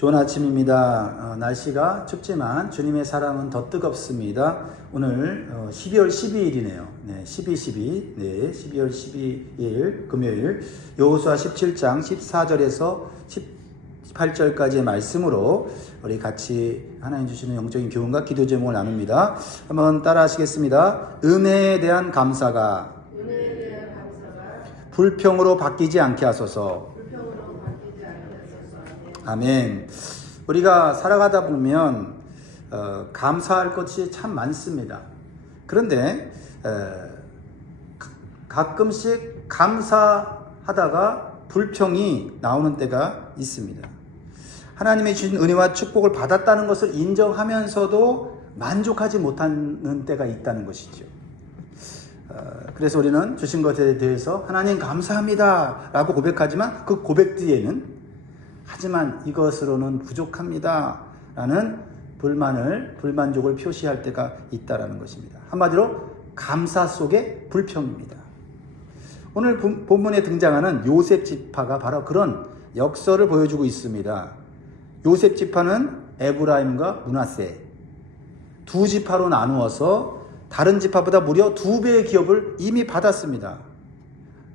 좋은 아침입니다. 날씨가 춥지만 주님의 사랑은 더 뜨겁습니다. 오늘 12월 12일이네요. 네, 12 네, 12월 12일 금요일 여호수아 17장 14절에서 18절까지의 말씀으로 우리 같이 하나님 주시는 영적인 교훈과 기도 제목을 나눕니다. 한번 따라 하시겠습니다. 은혜에 대한 감사가 불평으로 바뀌지 않게 하소서. 아멘. 우리가 살아가다 보면 감사할 것이 참 많습니다. 그런데 가끔씩 감사하다가 불평이 나오는 때가 있습니다. 하나님의 주신 은혜와 축복을 받았다는 것을 인정하면서도 만족하지 못하는 때가 있다는 것이죠. 그래서 우리는 주신 것에 대해서 하나님 감사합니다 라고 고백하지만 그 고백 뒤에는 하지만 이것으로는 부족합니다 라는 불만족을 표시할 때가 있다는 것입니다. 한마디로 감사 속에 불평입니다. 오늘 본문에 등장하는 요셉 지파가 바로 그런 역설을 보여주고 있습니다. 요셉 지파는 에브라임과 므낫세 두 지파로 나누어서 다른 지파보다 무려 2배의 기업을 이미 받았습니다.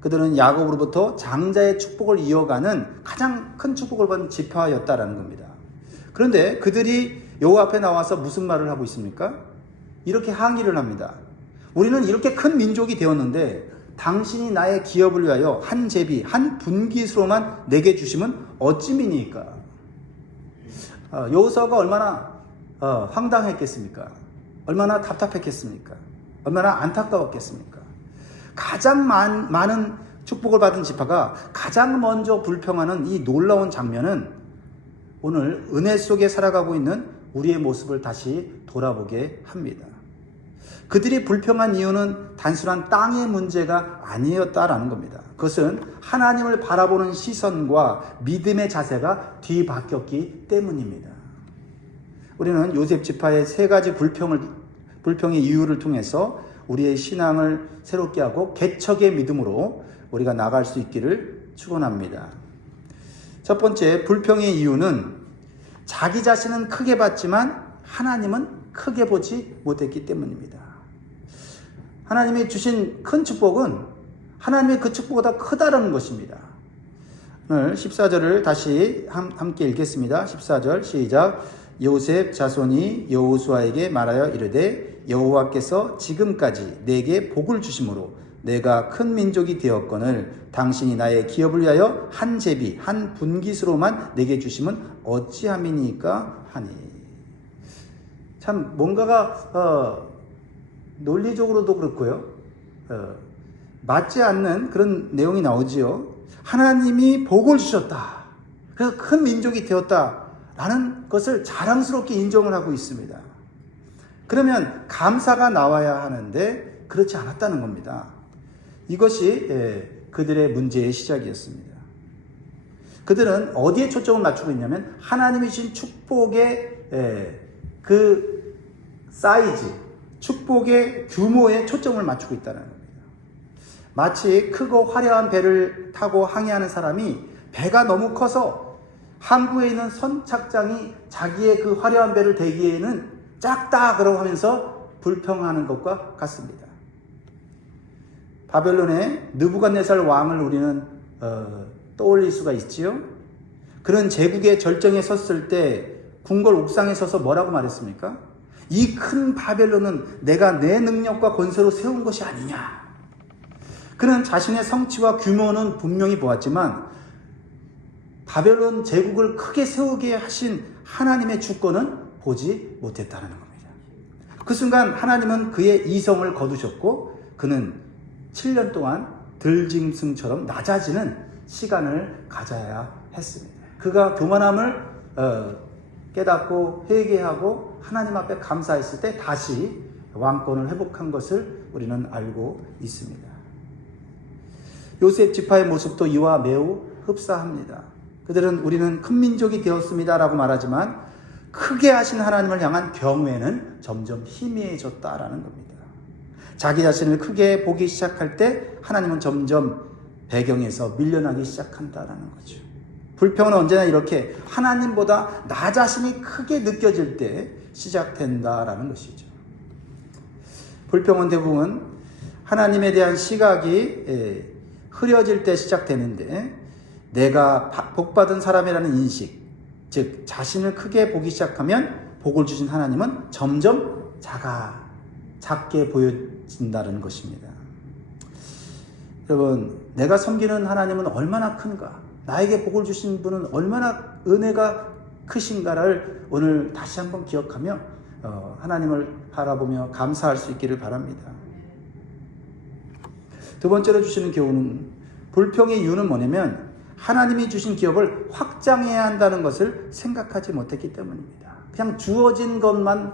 그들은 야곱으로부터 장자의 축복을 이어가는 가장 큰 축복을 받은 지파였다라는 겁니다. 그런데 그들이 여호와 앞에 나와서 무슨 말을 하고 있습니까? 이렇게 항의를 합니다. 우리는 이렇게 큰 민족이 되었는데 당신이 나의 기업을 위하여 한 제비, 한 분깃으로만 내게 주시면 어찌미니까? 여호수아가 얼마나 황당했겠습니까? 얼마나 답답했겠습니까? 얼마나 안타까웠겠습니까? 가장 많은 축복을 받은 지파가 가장 먼저 불평하는 이 놀라운 장면은 오늘 은혜 속에 살아가고 있는 우리의 모습을 다시 돌아보게 합니다. 그들이 불평한 이유는 단순한 땅의 문제가 아니었다라는 겁니다. 그것은 하나님을 바라보는 시선과 믿음의 자세가 뒤바뀌었기 때문입니다. 우리는 요셉 지파의 3가지 불평의 이유를 통해서 우리의 신앙을 새롭게 하고 개척의 믿음으로 우리가 나갈 수 있기를 축원합니다. 첫 번째, 불평의 이유는 자기 자신은 크게 봤지만 하나님은 크게 보지 못했기 때문입니다. 하나님이 주신 큰 축복은 하나님의 그 축복보다 크다라는 것입니다. 오늘 14절을 다시 함께 읽겠습니다. 14절 시작. 요셉 자손이 여호수아에게 말하여 이르되 여호와께서 지금까지 내게 복을 주심으로 내가 큰 민족이 되었거늘 당신이 나의 기업을 위하여 한 제비 한 분깃으로만 내게 주시면 어찌함이니까 하니. 참 뭔가가 논리적으로도 그렇고요, 맞지 않는 그런 내용이 나오지요. 하나님이 복을 주셨다, 그래서 큰 민족이 되었다 라는 것을 자랑스럽게 인정을 하고 있습니다. 그러면 감사가 나와야 하는데 그렇지 않았다는 겁니다. 이것이 그들의 문제의 시작이었습니다. 그들은 어디에 초점을 맞추고 있냐면 하나님이 주신 축복의 그 사이즈, 축복의 규모에 초점을 맞추고 있다는 겁니다. 마치 크고 화려한 배를 타고 항해하는 사람이 배가 너무 커서 항구에 있는 선착장이 자기의 그 화려한 배를 대기에는 작다 그러고 하면서 불평하는 것과 같습니다. 바벨론의 느부갓네살 왕을 우리는 떠올릴 수가 있지요. 그런 제국의 절정에 섰을 때 궁궐 옥상에 서서 뭐라고 말했습니까? 이 큰 바벨론은 내가 내 능력과 권세로 세운 것이 아니냐. 그는 자신의 성취와 규모는 분명히 보았지만 바벨론 제국을 크게 세우게 하신 하나님의 주권은 보지 못했다는 겁니다. 그 순간 하나님은 그의 이성을 거두셨고 그는 7년 동안 들짐승처럼 낮아지는 시간을 가져야 했습니다. 그가 교만함을 깨닫고 회개하고 하나님 앞에 감사했을 때 다시 왕권을 회복한 것을 우리는 알고 있습니다. 요셉 지파의 모습도 이와 매우 흡사합니다. 그들은 우리는 큰 민족이 되었습니다 라고 말하지만 크게 하신 하나님을 향한 경외는 점점 희미해졌다라는 겁니다. 자기 자신을 크게 보기 시작할 때 하나님은 점점 배경에서 밀려나기 시작한다라는 거죠. 불평은 언제나 이렇게 하나님보다 나 자신이 크게 느껴질 때 시작된다라는 것이죠. 불평은 대부분 하나님에 대한 시각이 흐려질 때 시작되는데, 내가 복받은 사람이라는 인식, 즉 자신을 크게 보기 시작하면 복을 주신 하나님은 점점 작게 보여진다는 것입니다. 여러분, 내가 섬기는 하나님은 얼마나 큰가, 나에게 복을 주신 분은 얼마나 은혜가 크신가를 오늘 다시 한번 기억하며 하나님을 바라보며 감사할 수 있기를 바랍니다. 두 번째로 주시는 교훈은, 불평의 이유는 뭐냐면 하나님이 주신 기업을 확장해야 한다는 것을 생각하지 못했기 때문입니다. 그냥 주어진 것만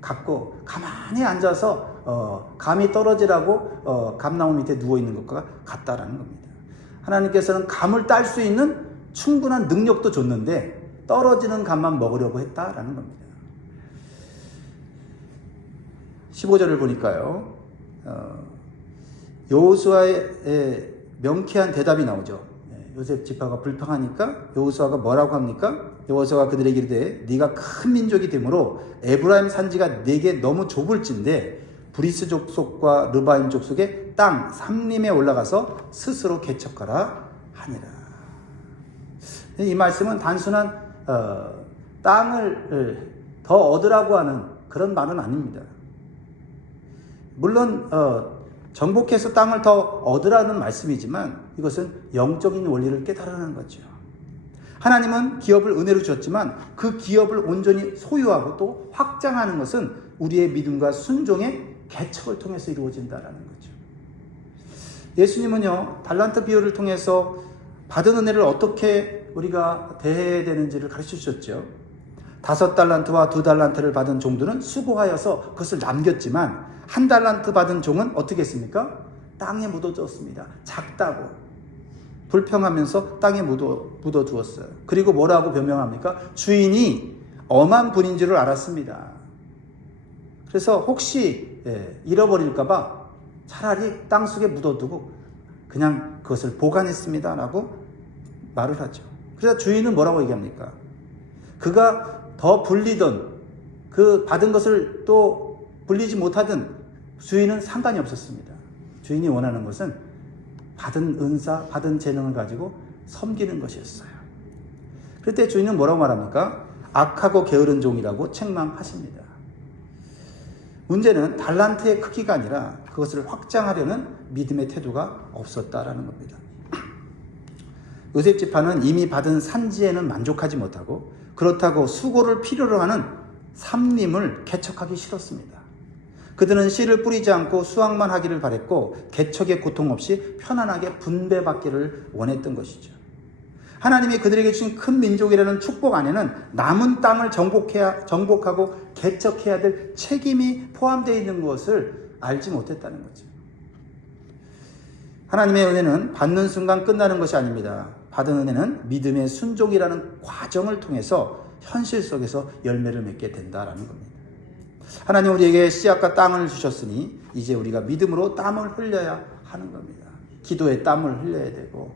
갖고 가만히 앉아서 감이 떨어지라고 감나무 밑에 누워있는 것과 같다라는 겁니다. 하나님께서는 감을 딸 수 있는 충분한 능력도 줬는데 떨어지는 감만 먹으려고 했다라는 겁니다. 15절을 보니까요, 여호수아의 명쾌한 대답이 나오죠. 요셉 지파가 불평하니까 여호수아가 뭐라고 합니까? 여호수아가 그들에게 이르되 네가 큰 민족이 되므로 에브라임 산지가 네게 너무 좁을진데 브리스 족속과 르바임 족속의 땅 삼림에 올라가서 스스로 개척하라 하니라. 이 말씀은 단순한 땅을 더 얻으라고 하는 그런 말은 아닙니다. 물론 정복해서 땅을 더 얻으라는 말씀이지만 이것은 영적인 원리를 깨달으라는 거죠. 하나님은 기업을 은혜로 주셨지만 그 기업을 온전히 소유하고 또 확장하는 것은 우리의 믿음과 순종의 개척을 통해서 이루어진다는 거죠. 예수님은요, 달란트 비유를 통해서 받은 은혜를 어떻게 우리가 대해야 되는지를 가르쳐 주셨죠. 5달란트와 2달란트를 받은 종들은 수고하여서 그것을 남겼지만 1달란트 받은 종은 어떻게 했습니까? 땅에 묻어두었습니다. 작다고 불평하면서 땅에 묻어두었어요. 그리고 뭐라고 변명합니까? 주인이 엄한 분인 줄을 알았습니다. 그래서 혹시 잃어버릴까봐 차라리 땅속에 묻어두고 그냥 그것을 보관했습니다 라고 말을 하죠. 그래서 주인은 뭐라고 얘기합니까? 그가 더 불리던 그 받은 것을 또 불리지 못하든 주인은 상관이 없었습니다. 주인이 원하는 것은 받은 은사, 받은 재능을 가지고 섬기는 것이었어요. 그때 주인은 뭐라고 말합니까? 악하고 게으른 종이라고 책망하십니다. 문제는 달란트의 크기가 아니라 그것을 확장하려는 믿음의 태도가 없었다라는 겁니다. 요셉 지파는 이미 받은 산지에는 만족하지 못하고 그렇다고 수고를 필요로 하는 삼림을 개척하기 싫었습니다. 그들은 씨를 뿌리지 않고 수확만 하기를 바랬고 개척의 고통 없이 편안하게 분배받기를 원했던 것이죠. 하나님이 그들에게 주신 큰 민족이라는 축복 안에는 남은 땅을 정복하고 개척해야 될 책임이 포함되어 있는 것을 알지 못했다는 거죠. 하나님의 은혜는 받는 순간 끝나는 것이 아닙니다. 받은 은혜는 믿음의 순종이라는 과정을 통해서 현실 속에서 열매를 맺게 된다는 겁니다. 하나님 우리에게 씨앗과 땅을 주셨으니 이제 우리가 믿음으로 땀을 흘려야 하는 겁니다. 기도에 땀을 흘려야 되고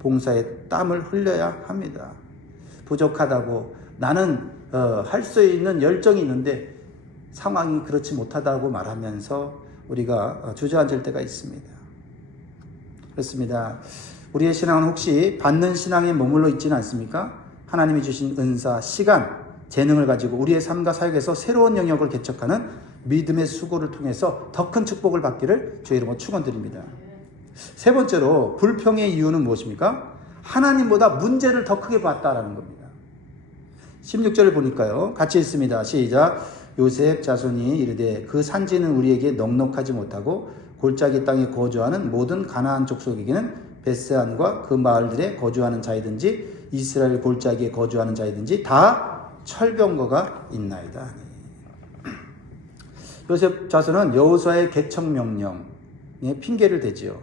봉사에 땀을 흘려야 합니다. 부족하다고 나는 할 수 있는 열정이 있는데 상황이 그렇지 못하다고 말하면서 우리가 주저앉을 때가 있습니다. 그렇습니다. 우리의 신앙은 혹시 받는 신앙에 머물러 있지는 않습니까? 하나님이 주신 은사, 시간, 재능을 가지고 우리의 삶과 사역에서 새로운 영역을 개척하는 믿음의 수고를 통해서 더 큰 축복을 받기를 주의 이름으로 축원드립니다. 세 번째로 불평의 이유는 무엇입니까? 하나님보다 문제를 더 크게 봤다라는 겁니다. 16절을 보니까요. 같이 읽습니다. 시작. 요셉 자손이 이르되 그 산지는 우리에게 넉넉하지 못하고 골짜기 땅에 거주하는 모든 가나안 족속에게는 베스안과 그 마을들에 거주하는 자이든지 이스라엘 골짜기에 거주하는 자이든지 다 철병거가 있나이다. 요셉 자손은 여호수아의 개척 명령에 핑계를 대지요.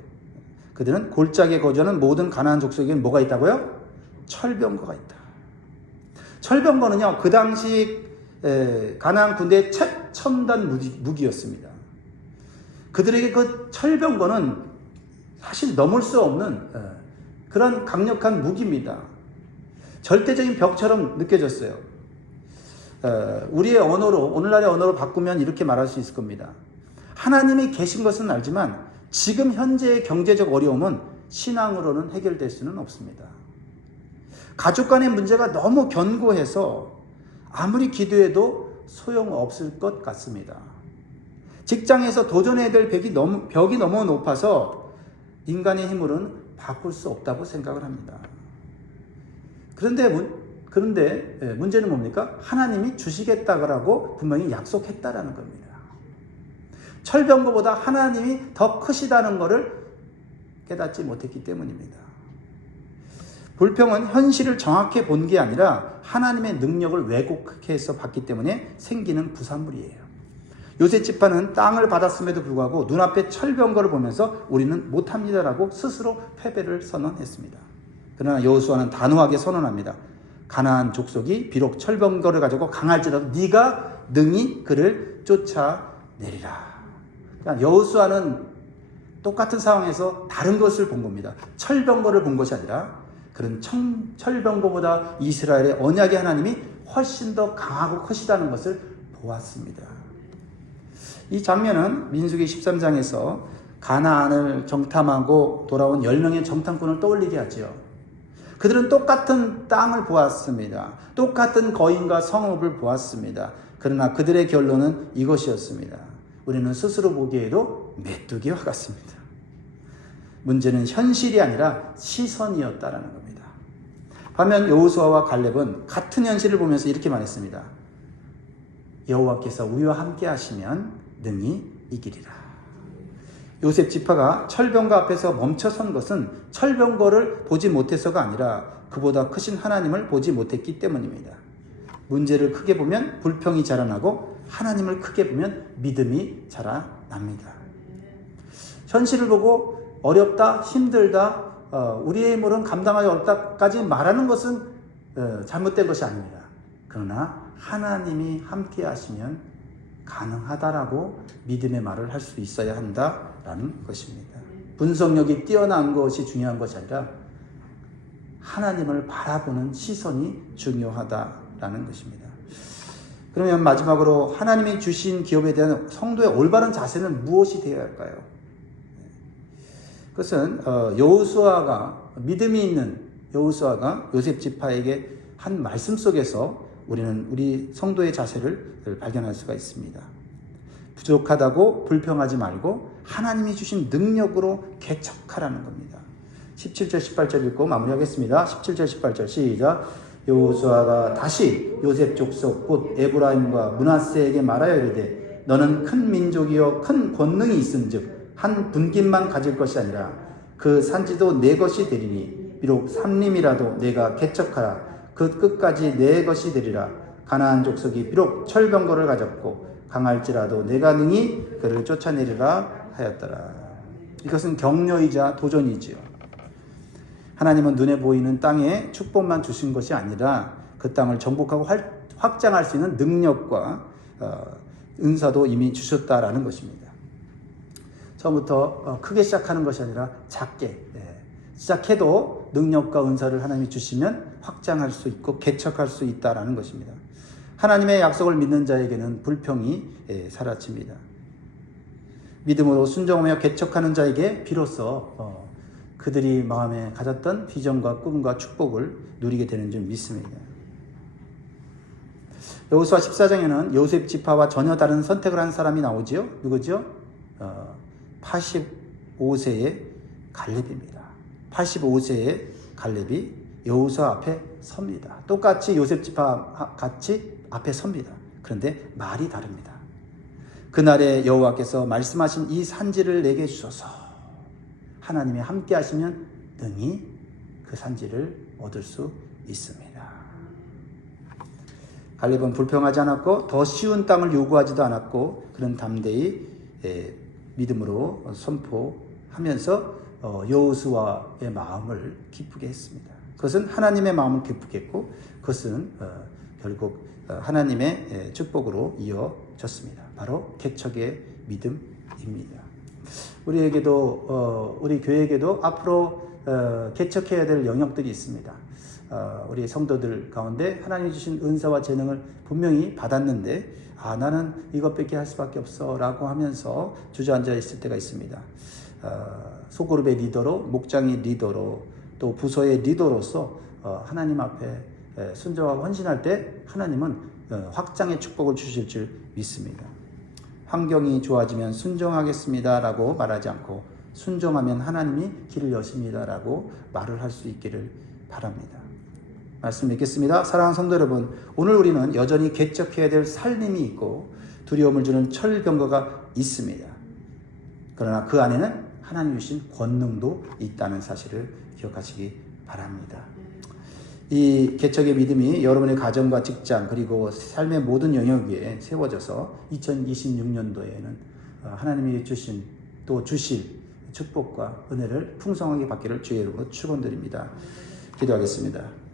그들은 골짜기에 거주하는 모든 가나안 족속에게는 뭐가 있다고요? 철병거가 있다. 철병거는요, 그 당시 가나안 군대의 최첨단 무기였습니다. 그들에게 그 철병거는 사실 넘을 수 없는 그런 강력한 무기입니다. 절대적인 벽처럼 느껴졌어요. 우리의 언어로, 오늘날의 언어로 바꾸면 이렇게 말할 수 있을 겁니다. 하나님이 계신 것은 알지만 지금 현재의 경제적 어려움은 신앙으로는 해결될 수는 없습니다. 가족 간의 문제가 너무 견고해서 아무리 기도해도 소용없을 것 같습니다. 직장에서 도전해야 될 벽이 너무 높아서 인간의 힘으로는 바꿀 수 없다고 생각을 합니다. 그런데 문제는 뭡니까? 하나님이 주시겠다고 분명히 약속했다라는 겁니다. 철병거보다 하나님이 더 크시다는 것을 깨닫지 못했기 때문입니다. 불평은 현실을 정확히 본 게 아니라 하나님의 능력을 왜곡해서 봤기 때문에 생기는 부산물이에요. 요셉 지파는 땅을 받았음에도 불구하고 눈앞에 철병거를 보면서 우리는 못합니다라고 스스로 패배를 선언했습니다. 그러나 여호수아는 단호하게 선언합니다. 가나안 족속이 비록 철병거를 가지고 강할지라도 네가 능히 그를 쫓아내리라. 그러니까 여호수아는 똑같은 상황에서 다른 것을 본 겁니다. 철병거를 본 것이 아니라 그런 철병거보다 이스라엘의 언약의 하나님이 훨씬 더 강하고 크시다는 것을 보았습니다. 이 장면은 민수기 13장에서 가나안을 정탐하고 돌아온 10명의 정탐꾼을 떠올리게 하죠. 그들은 똑같은 땅을 보았습니다. 똑같은 거인과 성읍을 보았습니다. 그러나 그들의 결론은 이것이었습니다. 우리는 스스로 보기에도 메뚜기와 같습니다. 문제는 현실이 아니라 시선이었다라는 겁니다. 반면 여호수아와 갈렙은 같은 현실을 보면서 이렇게 말했습니다. 여호와께서 우리와 함께 하시면 능히 이기리라. 요셉 지파가 철병거 앞에서 멈춰선 것은 철병거를 보지 못해서가 아니라 그보다 크신 하나님을 보지 못했기 때문입니다. 문제를 크게 보면 불평이 자라나고 하나님을 크게 보면 믿음이 자라납니다. 현실을 보고 어렵다, 힘들다, 우리의 힘으로는 감당하기 어렵다까지 말하는 것은 잘못된 것이 아닙니다. 그러나 하나님이 함께 하시면 가능하다라고 믿음의 말을 할 수 있어야 한다라는 것입니다. 분석력이 뛰어난 것이 중요한 것이 아니라 하나님을 바라보는 시선이 중요하다라는 것입니다. 그러면 마지막으로 하나님이 주신 기업에 대한 성도의 올바른 자세는 무엇이 되어야 할까요? 그것은 여호수아가 믿음이 있는 여호수아가 요셉 지파에게 한 말씀 속에서 우리는 우리 성도의 자세를 발견할 수가 있습니다. 부족하다고 불평하지 말고 하나님이 주신 능력으로 개척하라는 겁니다. 17절 18절 읽고 마무리하겠습니다. 17절 18절 시작. 여호수아가 다시 요셉 족속 곧 에브라임과 므낫세에게 말하여 이르되 너는 큰 민족이요 큰 권능이 있은즉 한 분깃만 가질 것이 아니라 그 산지도 내 것이 되리니 비록 삼림이라도 내가 개척하라 그 끝까지 내 것이 되리라. 가나안 족속이 비록 철병거를 가졌고 강할지라도 내가 능히 그를 쫓아내리라 하였더라. 이것은 격려이자 도전이지요. 하나님은 눈에 보이는 땅에 축복만 주신 것이 아니라 그 땅을 정복하고 확장할 수 있는 능력과 은사도 이미 주셨다라는 것입니다. 처음부터 크게 시작하는 것이 아니라 작게 시작해도 능력과 은사를 하나님이 주시면 확장할 수 있고 개척할 수 있다라는 것입니다. 하나님의 약속을 믿는 자에게는 불평이 사라집니다. 믿음으로 순종하며 개척하는 자에게 비로소 그들이 마음에 가졌던 비전과 꿈과 축복을 누리게 되는 줄 믿습니다. 여호수아 14장에는 요셉 지파와 전혀 다른 선택을 한 사람이 나오지요. 누구죠? 85세의 갈렙입니다. 85세의 갈렙이 여호수아 앞에 섭니다. 똑같이 요셉 지파 같이 앞에 섭니다. 그런데 말이 다릅니다. 그날에 여호와께서 말씀하신 이 산지를 내게 주소서. 하나님이 함께 하시면 능히 그 산지를 얻을 수 있습니다. 갈렙은 불평하지 않았고 더 쉬운 땅을 요구하지도 않았고 그런 담대히 믿음으로 선포하면서 여호수아의 마음을 기쁘게 했습니다. 그것은 하나님의 마음을 기쁘게 했고 그것은 결국 하나님의 축복으로 이어졌습니다. 바로 개척의 믿음입니다. 우리에게도 우리 교회에게도 앞으로 개척해야 될 영역들이 있습니다. 우리 성도들 가운데 하나님 주신 은사와 재능을 분명히 받았는데 나는 이것밖에 할 수밖에 없어 라고 하면서 주저앉아 있을 때가 있습니다. 소그룹의 리더로, 목장의 리더로, 또 부서의 리더로서 하나님 앞에 순종하고 헌신할 때 하나님은 확장의 축복을 주실 줄 믿습니다. 환경이 좋아지면 순종하겠습니다 라고 말하지 않고 순종하면 하나님이 길을 여십니다 라고 말을 할 수 있기를 바랍니다. 말씀 읽겠습니다. 사랑하는 성도 여러분, 오늘 우리는 여전히 개척해야 될 살림이 있고 두려움을 주는 철병거가 있습니다. 그러나 그 안에는 하나님 주신 권능도 있다는 사실을 기억하시기 바랍니다. 이 개척의 믿음이 여러분의 가정과 직장 그리고 삶의 모든 영역에 세워져서 2026년도에는 하나님이 주신 또 주실 축복과 은혜를 풍성하게 받기를 주의 이름으로 축원드립니다. 기도하겠습니다.